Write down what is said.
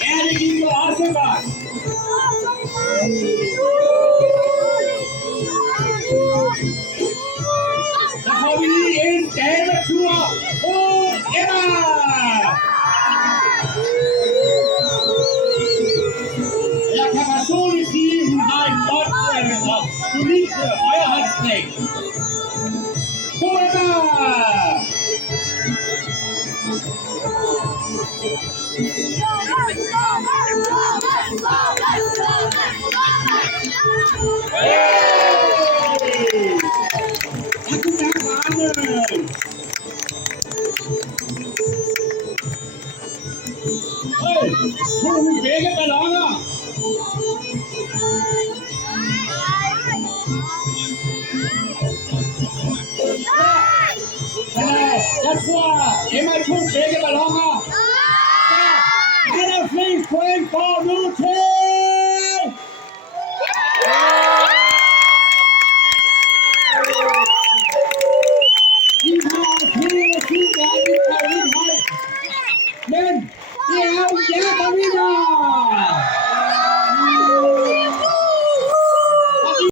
Ja, det gik jo også godt. Så får vi lige en dametur på Emma. Jeg kan personligt sige, at hun har en godt og solid højrehåndslæg. På Emma! Jeg kunne mærke varmen. Tog hun begge balloner? Jeg tror, Emma tog begge balloner. Så er der flest point for nu til... Vi har hele tiden været i favorithold. Men det er jo jer, der vinder!